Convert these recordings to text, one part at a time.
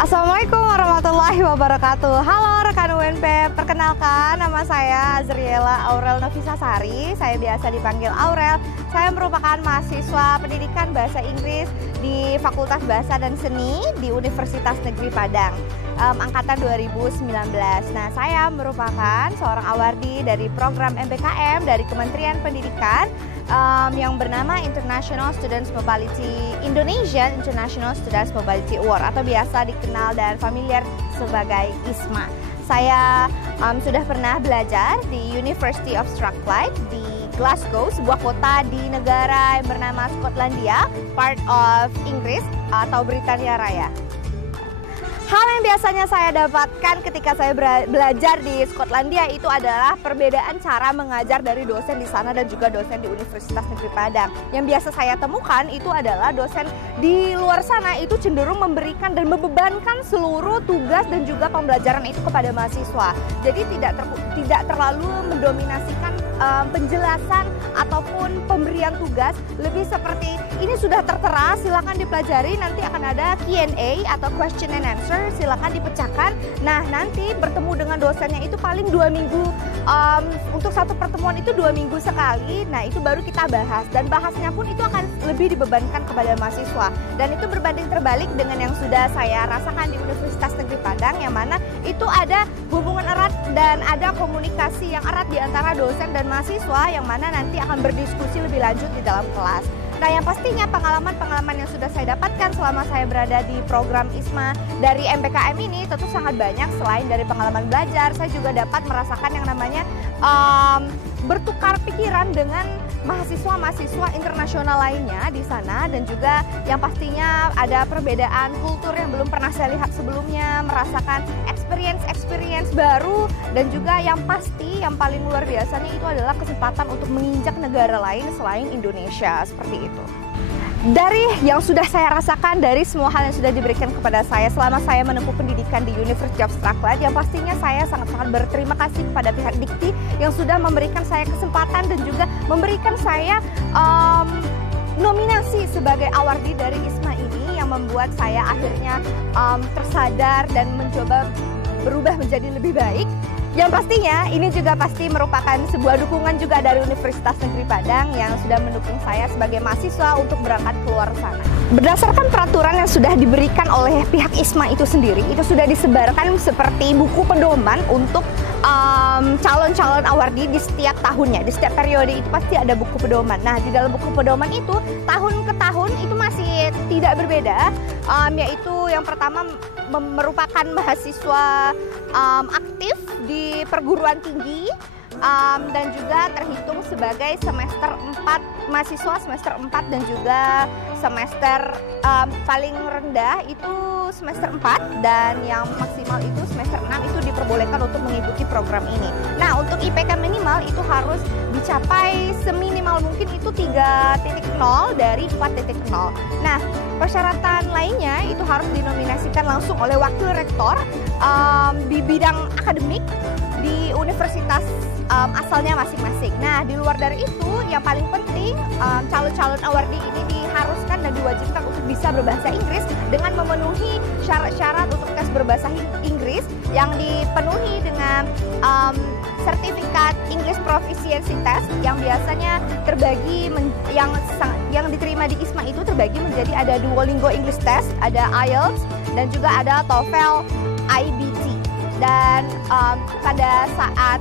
Assalamualaikum warahmatullahi wabarakatuh. Halo rekan UNP, perkenalkan nama saya Azriela Aurel Novisa Sari. Saya biasa dipanggil Aurel. Saya merupakan mahasiswa pendidikan bahasa Inggris di Fakultas Bahasa dan Seni di Universitas Negeri Padang, angkatan 2019. Nah, saya merupakan seorang awardi dari program MBKM dari Kementerian Pendidikan yang bernama International Students Mobility Indonesian International Students Mobility Award atau biasa dikenal dan familiar sebagai ISMA. Saya sudah pernah belajar di University of Strathclyde di Glasgow, sebuah kota di negara yang bernama Skotlandia, part of Inggris atau Britania Raya. Hal yang biasanya saya dapatkan ketika saya belajar di Skotlandia itu adalah perbedaan cara mengajar dari dosen di sana dan juga dosen di Universitas Negeri Padang. Yang biasa saya temukan itu adalah dosen di luar sana itu cenderung memberikan dan membebankan seluruh tugas dan juga pembelajaran itu kepada mahasiswa. Jadi tidak terlalu mendominasikan penjelasan ataupun pemberian tugas, lebih seperti ini sudah tertera, silakan dipelajari, nanti akan ada Q&A atau question and answer, silakan dipecahkan. Nah, nanti bertemu dengan dosennya itu paling 2 minggu, untuk satu pertemuan itu 2 minggu sekali. Nah, itu baru kita bahas, dan bahasnya pun itu akan lebih dibebankan kepada mahasiswa, dan itu berbanding terbalik dengan yang sudah saya rasakan di Universitas Negeri Padang, yang mana itu ada hubungan erat dan ada komunikasi yang erat di antara dosen dan mahasiswa, yang mana nanti akan berdiskusi lebih lanjut di dalam kelas. Nah, yang pastinya pengalaman-pengalaman yang sudah saya dapatkan selama saya berada di program ISMA dari MBKM ini tentu sangat banyak. Selain dari pengalaman belajar, saya juga dapat merasakan yang namanya bertukar pikiran dengan mahasiswa-mahasiswa internasional lainnya di sana, dan juga yang pastinya ada perbedaan kultur yang belum pernah saya lihat sebelumnya, merasakan experience baru, dan juga yang pasti yang paling luar biasanya itu adalah kesempatan untuk menginjak negara lain selain Indonesia, seperti itu. Dari yang sudah saya rasakan, dari semua hal yang sudah diberikan kepada saya selama saya menempuh pendidikan di University of Strathclyde, yang pastinya saya sangat-sangat berterima kasih kepada pihak Dikti yang sudah memberikan saya kesempatan dan juga memberikan saya nominasi sebagai awardi dari ISMA ini, yang membuat saya akhirnya tersadar dan mencoba berubah menjadi lebih baik. Yang pastinya ini juga pasti merupakan sebuah dukungan juga dari Universitas Negeri Padang yang sudah mendukung saya sebagai mahasiswa untuk berangkat keluar sana. Berdasarkan peraturan yang sudah diberikan oleh pihak ISMA itu sendiri, itu sudah disebarkan seperti buku pedoman untuk calon-calon awardi di setiap tahunnya, di setiap periode itu pasti ada buku pedoman. Nah, di dalam buku pedoman itu tahun ke tahun itu masih tidak berbeda, yaitu yang pertama merupakan mahasiswa aktif di perguruan tinggi, dan juga terhitung sebagai semester 4, mahasiswa semester 4, dan juga semester paling rendah itu semester 4, dan yang maksimal itu semester 6 itu diperbolehkan untuk mengikuti program ini. Nah, untuk IPK minimal itu harus dicapai seminimal mungkin itu 3.0 dari 4.0. Nah, persyaratan lainnya itu harus dinominasikan langsung oleh wakil rektor di bidang akademik di universitas asalnya masing-masing. Nah, di luar dari itu yang paling penting, calon-calon awardi ini diharuskan dan diwajibkan untuk bisa berbahasa Inggris dengan memenuhi syarat-syarat untuk tes berbahasa Inggris yang dipenuhi dengan sertifikat English Proficiency Test yang biasanya terbagi yang diterima di ISMA itu terbagi menjadi ada Duolingo English Test, ada IELTS, dan juga ada TOEFL IBT. Dan pada saat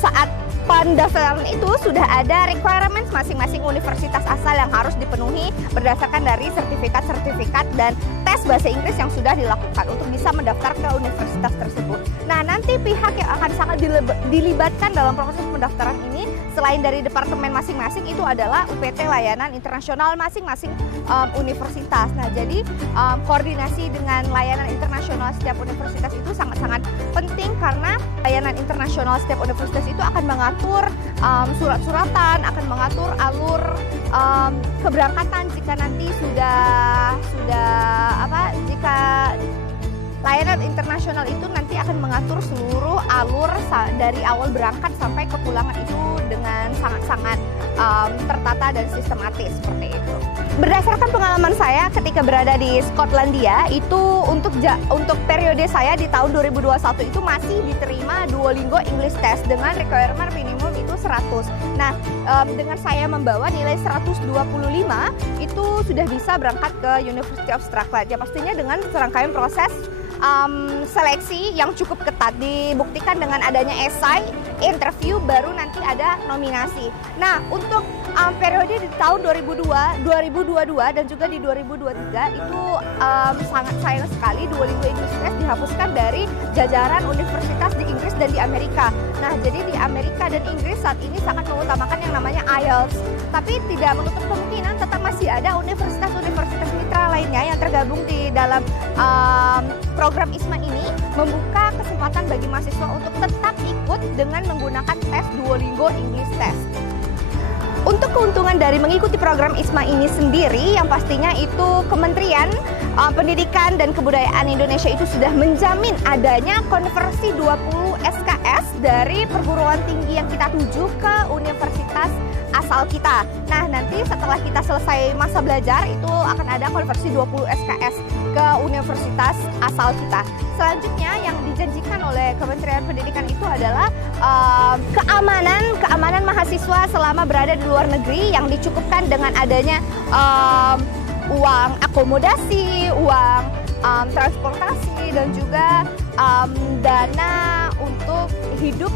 saat pendaftaran itu sudah ada requirements masing-masing universitas asal yang harus dipenuhi berdasarkan dari sertifikat-sertifikat dan tes bahasa Inggris yang sudah dilakukan untuk bisa mendaftar ke universitas tersebut. Nah, nanti pihak yang akan sangat dilibatkan dalam proses pendaftaran ini selain dari departemen masing-masing itu adalah UPT layanan internasional masing-masing universitas. Nah, jadi koordinasi dengan layanan internasional setiap universitas itu sangat-sangat penting, karena layanan internasional setiap universitas itu akan mengatur surat-suratan, akan mengatur alur keberangkatan jika nanti jika layanan internasional itu nanti akan mengatur seluruh alur dari awal berangkat sampai kepulangan itu dengan sangat-sangat tertata dan sistematis seperti itu. Berdasarkan pengalaman saya ketika berada di Skotlandia, itu untuk periode saya di tahun 2021 itu masih diterima Duolingo English Test dengan requirement minimum itu 100. Nah, dengan saya membawa nilai 125 itu sudah bisa berangkat ke University of Strathclyde. Ya pastinya dengan serangkaian proses seleksi yang cukup ketat, dibuktikan dengan adanya esai, interview, baru nanti ada nominasi. Nah, untuk periode di tahun 2022 dan juga di 2023 itu sangat sayang sekali Duolingo English Test dihapuskan dari jajaran universitas di Inggris dan di Amerika. Nah, jadi di Amerika dan Inggris saat ini sangat mengutamakan yang namanya IELTS. Tapi tidak menutup kemungkinan tetap masih ada universitas-universitas mitra lainnya yang tergabung di dalam program ISMA ini membuka kesempatan bagi mahasiswa untuk tetap ikut dengan menggunakan tes Duolingo English Test. Untuk keuntungan dari mengikuti program ISMA ini sendiri, yang pastinya itu Kementerian Pendidikan dan Kebudayaan Indonesia itu sudah menjamin adanya konversi 20 SKS dari perguruan tinggi yang kita tuju ke universitas asal kita. Nah, nanti setelah kita selesai masa belajar itu akan ada konversi 20 SKS ke universitas asal kita. Selanjutnya yang dijanjikan oleh Kementerian Pendidikan itu adalah keamanan mahasiswa selama berada di luar negeri yang dicukupkan dengan adanya uang akomodasi, uang transportasi, dan juga dana untuk hidup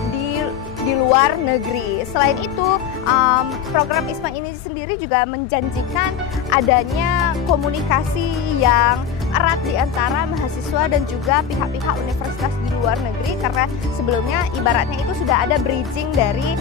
di luar negeri. Selain itu, program ISMA ini sendiri juga menjanjikan adanya komunikasi yang erat di antara mahasiswa dan juga pihak-pihak universitas di luar negeri, karena sebelumnya ibaratnya itu sudah ada bridging dari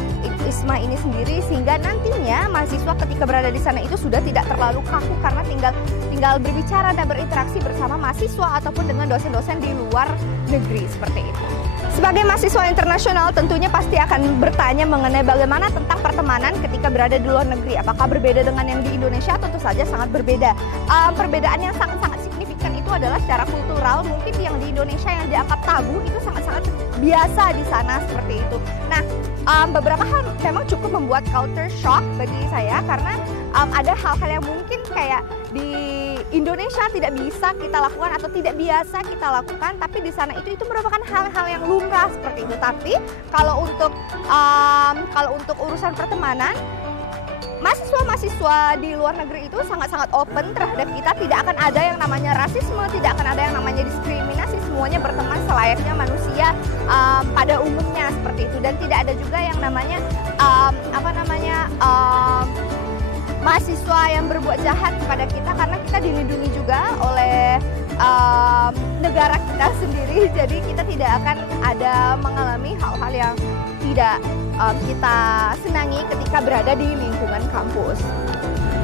ISMA ini sendiri, sehingga nantinya mahasiswa ketika berada di sana itu sudah tidak terlalu kaku karena tinggal berbicara dan berinteraksi bersama mahasiswa ataupun dengan dosen-dosen di luar negeri seperti itu. Sebagai mahasiswa internasional tentunya pasti akan bertanya mengenai bagaimana tentang pertemanan ketika berada di luar negeri. Apakah berbeda dengan yang di Indonesia? Tentu saja sangat berbeda. Perbedaan yang sangat-sangat signifikan itu adalah secara kultural. Mungkin yang di Indonesia yang dianggap tabu itu sangat-sangat biasa di sana seperti itu. Nah, beberapa hal memang cukup membuat culture shock bagi saya karena ada hal-hal yang mungkin kayak di Indonesia tidak bisa kita lakukan atau tidak biasa kita lakukan, tapi di sana itu merupakan hal-hal yang lumrah seperti itu. Tapi kalau untuk urusan pertemanan, mahasiswa di luar negeri itu sangat-sangat open terhadap kita. Tidak akan ada yang namanya rasisme, tidak akan ada yang namanya diskriminasi. Semuanya berteman selayaknya manusia pada umumnya seperti itu. Dan tidak ada juga yang namanya mahasiswa yang berbuat jahat kepada kita, karena kita dilindungi juga oleh negara kita sendiri. Jadi kita tidak akan ada mengalami hal-hal yang tidak kita senangi ketika berada di lingkungan kampus.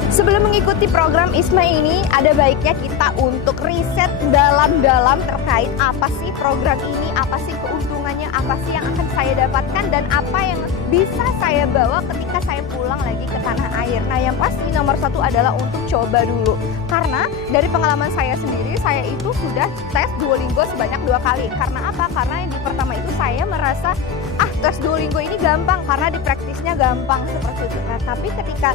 Sebelum mengikuti program ISMA ini, ada baiknya kita untuk riset dalam-dalam terkait apa sih program ini, apa sih keuntungannya, apa sih yang akan saya dapatkan, dan apa yang bisa saya bawa ketika saya pulang lagi ke tanah air. Nah, yang pasti nomor satu adalah untuk coba dulu. Karena dari pengalaman saya sendiri, saya itu sudah tes Duolingo sebanyak 2 kali. Karena apa? Karena yang di pertama itu saya merasa, tes Duolingo ini gampang karena di praktisnya gampang seperti itu. Nah, tapi ketika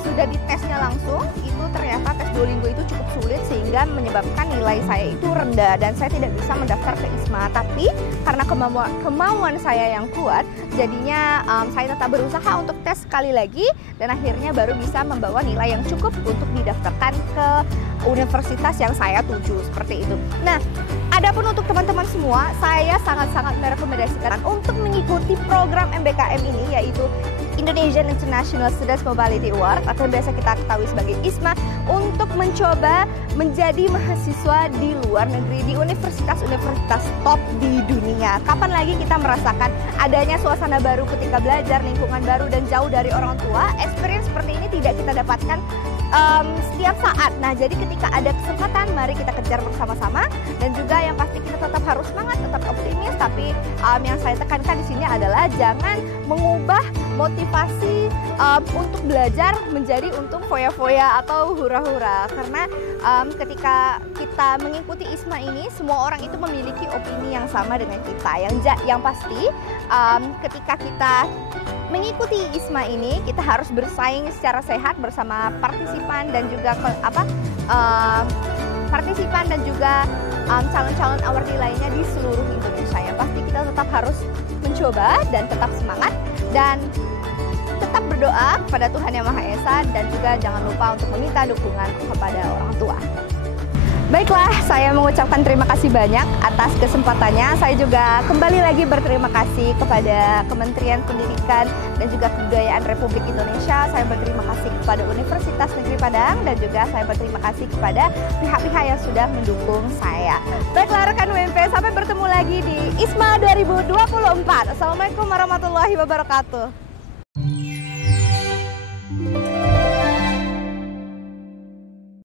sudah ditesnya langsung, itu ternyata tes Duolingo itu cukup sulit sehingga menyebabkan nilai saya itu rendah dan saya tidak bisa mendaftar ke ISMA. Tapi karena kemauan saya yang kuat, jadinya saya tetap berusaha untuk tes sekali lagi dan akhirnya baru bisa membawa nilai yang cukup untuk didaftarkan ke universitas yang saya tuju seperti itu. Nah, adapun untuk teman-teman semua, saya sangat-sangat merekomendasikan untuk mengikuti program MBKM ini, yaitu Indonesian International Students Mobility Award atau yang biasa kita ketahui sebagai ISMA, untuk mencoba menjadi mahasiswa di luar negeri di universitas-universitas top di dunia. Kapan lagi kita merasakan adanya suasana baru ketika belajar, lingkungan baru, dan jauh dari orang tua? Experience seperti ini tidak kita dapatkan setiap saat. Nah, jadi ketika ada kesempatan, mari kita kejar bersama-sama. Dan juga yang pasti kita tetap harus semangat, tetap optimis. Tapi yang saya tekankan di sini adalah jangan mengubah motivasi untuk belajar menjadi untuk foya-foya atau hura-hura. Karena ketika kita mengikuti ISMA ini, semua orang itu memiliki opini yang sama dengan kita. Yang pasti, ketika kita mengikuti ISMA ini, kita harus bersaing secara sehat bersama partisipan dan juga calon-calon awardee lainnya di seluruh Indonesia. Yang pasti kita tetap harus mencoba dan tetap semangat dan tetap berdoa kepada Tuhan Yang Maha Esa, dan juga jangan lupa untuk meminta dukungan kepada orang tua. Baiklah, saya mengucapkan terima kasih banyak atas kesempatannya. Saya juga kembali lagi berterima kasih kepada Kementerian Pendidikan dan juga Kebudayaan Republik Indonesia. Saya berterima kasih kepada Universitas Negeri Padang, dan juga saya berterima kasih kepada pihak-pihak yang sudah mendukung saya. Baiklah rekan UMP, sampai bertemu lagi di ISMA 2024. Assalamualaikum warahmatullahi wabarakatuh.